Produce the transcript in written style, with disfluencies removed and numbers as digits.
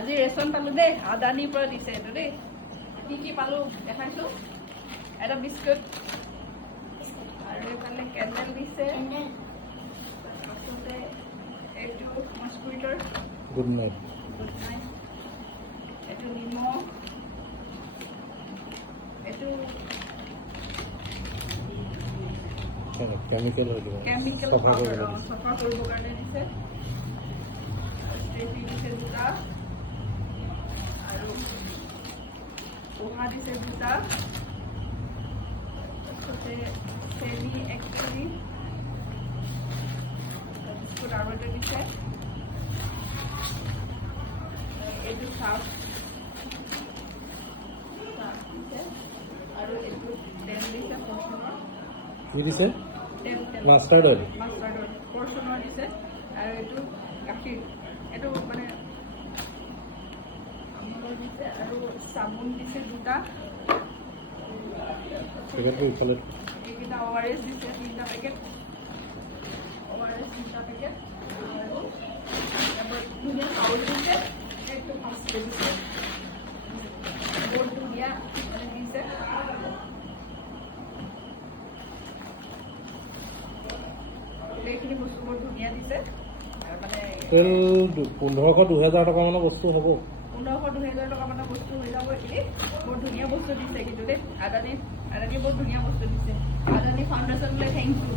আজি ৰেচন পালো দেই আদানিৰ পৰা দিছে এইটো দেই কি কি পালো দেখাইছো এটা বিস্কুট আৰু এইফালে কেণ্ডেল দিছে তাৰপাছতে এইটো মস্কুইটৰ গুড নাইট এইটো নিমখ এইটো কেমিকেল হৈ যাব কেমিকেল চাফা কৰিব পাউডাৰ লাগে। চাফা কৰিবৰ কাৰণে দিছে ষ্ট্ৰেটি দিছে দুটা আৰু পোহা দিছে দুটা তাৰপিছতে চেনি 1 কেজি বিস্কুট আৰু এটা দিছে এইটো চাউল দিছে আৰু এইটো তেল দিছে পৰ্চনৰ কি দিছে তেল মাষ্টাৰ্ড অইল মাষ্টাৰ্ডৰ পৰ্চনৰ দিছে আৰু এইটো গাখীৰ এইটো মানে আমুলৰ দিছে আৰু চাবোন দিছে দুটা পেকেটটো ইফালে এইকেইটা ORS দিছে 3টা পেকেট ORS 3টা পেকেট আৰু এবাৰ ধুনীয়া চাউল দিছে এইটো 5 কেজি দিছে বহুত ধুনীয়া মানে দিছে এইখিনি বস্তু বৰ ধুনীয়া দিছে মানে তেল 1500-2000 টকা মানৰ বস্তু হ'ব 1500-2000 টকা মানৰ বস্তু হৈ যাব এইখিনি বৰ ধুনীয়া বস্তু দিছে কিন্তু দেই আদানী বহুত ধুনীয়া বস্তু দিছে আদানী ফাউণ্ডেশ্যনলৈ থেংক ইউ